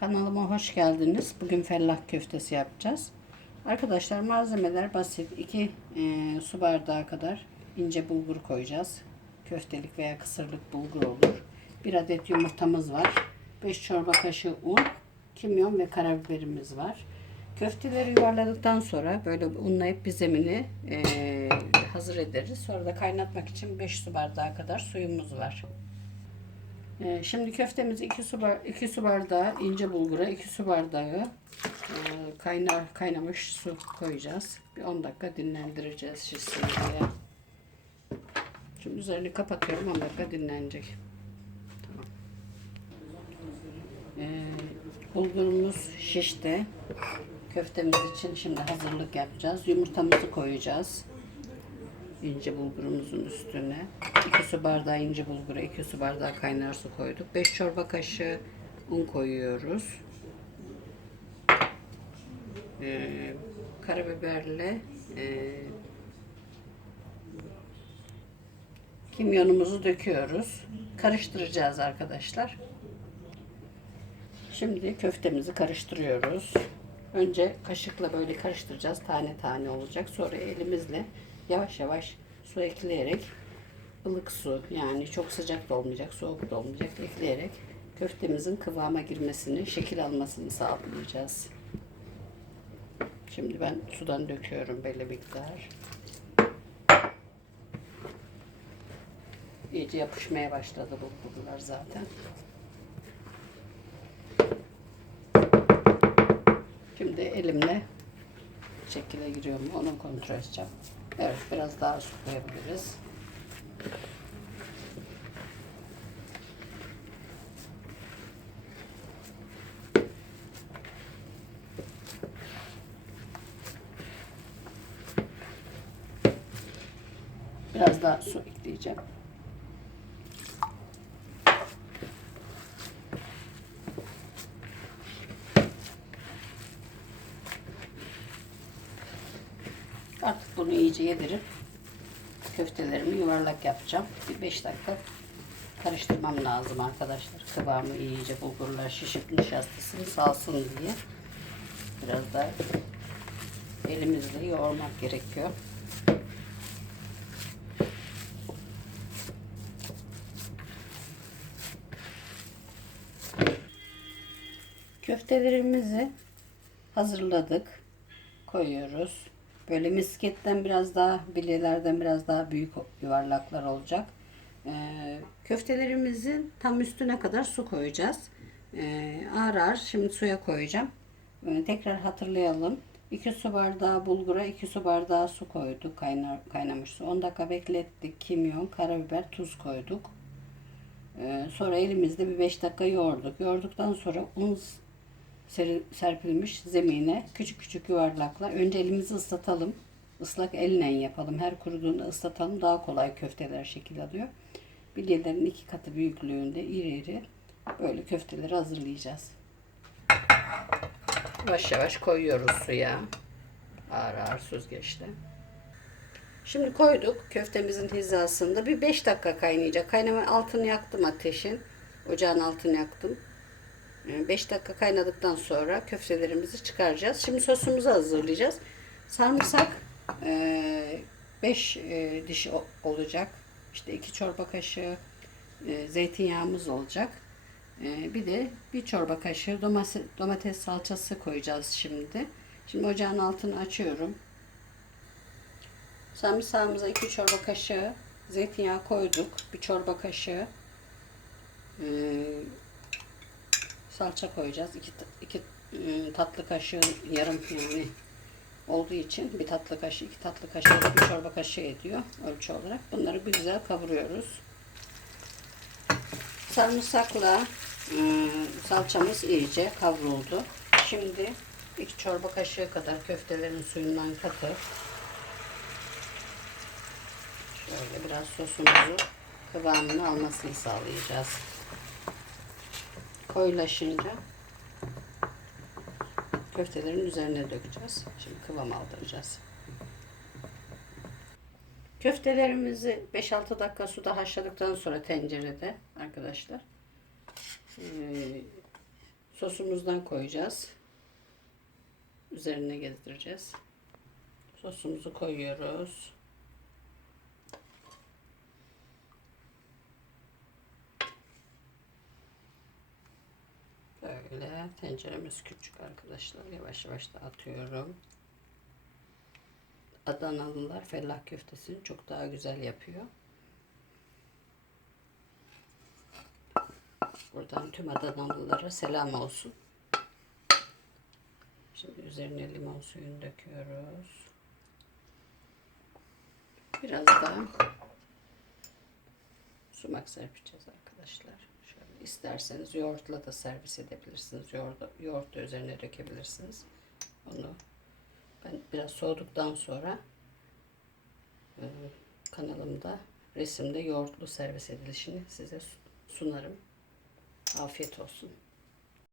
Kanalıma hoş geldiniz. Bugün fellah köftesi yapacağız. Arkadaşlar malzemeler basit. 2 su bardağı kadar ince bulgur koyacağız. Köftelik veya kısırlık bulgur olur. 1 adet yumurtamız var. 5 çorba kaşığı un, kimyon ve karabiberimiz var. Köfteleri yuvarladıktan sonra böyle unlayıp bir zemini e, hazır ederiz. Sonra da kaynatmak için 5 su bardağı kadar suyumuz var. Ee, Şimdi köftemizi 2 su, bar 2 su bardağı ince bulgura 2 su bardağı e, kaynar kaynamış su koyacağız. Bir 10 dakika dinlendireceğiz şişsin diye. Şimdi üzerini kapatıyorum 10 dakika dinlenecek. Tamam. Ee, bulgurumuz şişti. Köftemiz için şimdi hazırlık yapacağız. Yumurtamızı koyacağız ince bulgurumuzun üstüne 2 su bardağı ince bulgura 2 su bardağı kaynar su koyduk. 5 çorba kaşığı un koyuyoruz. Ee, karabiberle e, kimyonumuzu döküyoruz. Karıştıracağız arkadaşlar. Şimdi köftemizi karıştırıyoruz. Önce kaşıkla böyle karıştıracağız. Tane tane olacak. Sonra elimizle yavaş yavaş su ekleyerek ılık su yani çok sıcak da olmayacak, soğuk da olmayacak ekleyerek köftemizin kıvama girmesini, şekil almasını sağlayacağız. Şimdi ben sudan döküyorum belli miktar. İyice yapışmaya başladı bu bulgular zaten. Şimdi elimle şekile giriyor onu kontrol edeceğim. Evet biraz daha su koyabiliriz. Biraz daha su ekleyeceğim. Bunu iyice yedirip köftelerimi yuvarlak yapacağım. Bir 5 dakika karıştırmam lazım arkadaşlar. Kıvamı iyice bulgurlar şişip nişastasını salsın diye. Biraz da elimizle yoğurmak gerekiyor. Köftelerimizi hazırladık. Koyuyoruz. Böyle misketten biraz daha bilyelerden biraz daha büyük yuvarlaklar olacak. Ee, köftelerimizin tam üstüne kadar su koyacağız. Ee, ağır ağır şimdi suya koyacağım. Ee, tekrar hatırlayalım. 2 su bardağı bulgura 2 su bardağı su koyduk. Kaynar, kaynamış su. 10 dakika beklettik. Kimyon, karabiber, tuz koyduk. Ee, sonra elimizde bir 5 dakika yoğurduk. Yoğurduktan sonra un serpilmiş zemine küçük küçük yuvarlakla önce elimizi ıslatalım. Islak elle yapalım. Her kuruduğunda ıslatalım. Daha kolay köfteler şekil alıyor. Bilyelerin iki katı büyüklüğünde iri iri böyle köfteleri hazırlayacağız. Yavaş yavaş koyuyoruz suya. Ağır ağır süzgeçle. Şimdi koyduk köftemizin hizasında. Bir 5 dakika kaynayacak. Kaynama altını yaktım ateşin. Ocağın altını yaktım. 5 dakika kaynadıktan sonra köftelerimizi çıkaracağız. Şimdi sosumuzu hazırlayacağız. Sarımsak 5 diş o- olacak. İşte 2 çorba kaşığı e, zeytinyağımız olacak. E, Bir de bir çorba kaşığı domates, domates salçası koyacağız şimdi. Şimdi ocağın altını açıyorum. Sarımsağımıza 2 çorba kaşığı zeytinyağı koyduk. Bir çorba kaşığı e, salça koyacağız. 2 iki, ıı, tatlı kaşığı yarım yani olduğu için bir tatlı kaşığı, iki tatlı kaşığı bir çorba kaşığı ediyor ölçü olarak. Bunları güzel kavuruyoruz. Sarımsakla ıı, salçamız iyice kavruldu. Şimdi iki çorba kaşığı kadar köftelerin suyundan katıp şöyle biraz sosumuzu kıvamını almasını sağlayacağız koyulaşınca köftelerin üzerine dökeceğiz. Şimdi kıvam aldıracağız. Köftelerimizi 5-6 dakika suda haşladıktan sonra tencerede arkadaşlar Sosumuzdan koyacağız. Üzerine gezdireceğiz. Sosumuzu koyuyoruz. Böyle tenceremiz küçük arkadaşlar. Yavaş yavaş da atıyorum. Adanalılar fellah köftesini çok daha güzel yapıyor. Buradan tüm Adanalılara selam olsun. Şimdi üzerine limon suyunu döküyoruz. Biraz da sumak serpeceğiz arkadaşlar. Şöyle isterseniz yoğurtla da servis edebilirsiniz. Yoğurt, yoğurt da üzerine dökebilirsiniz. Onu ben biraz soğuduktan sonra e, kanalımda resimde yoğurtlu servis edilişini size sunarım. Afiyet olsun.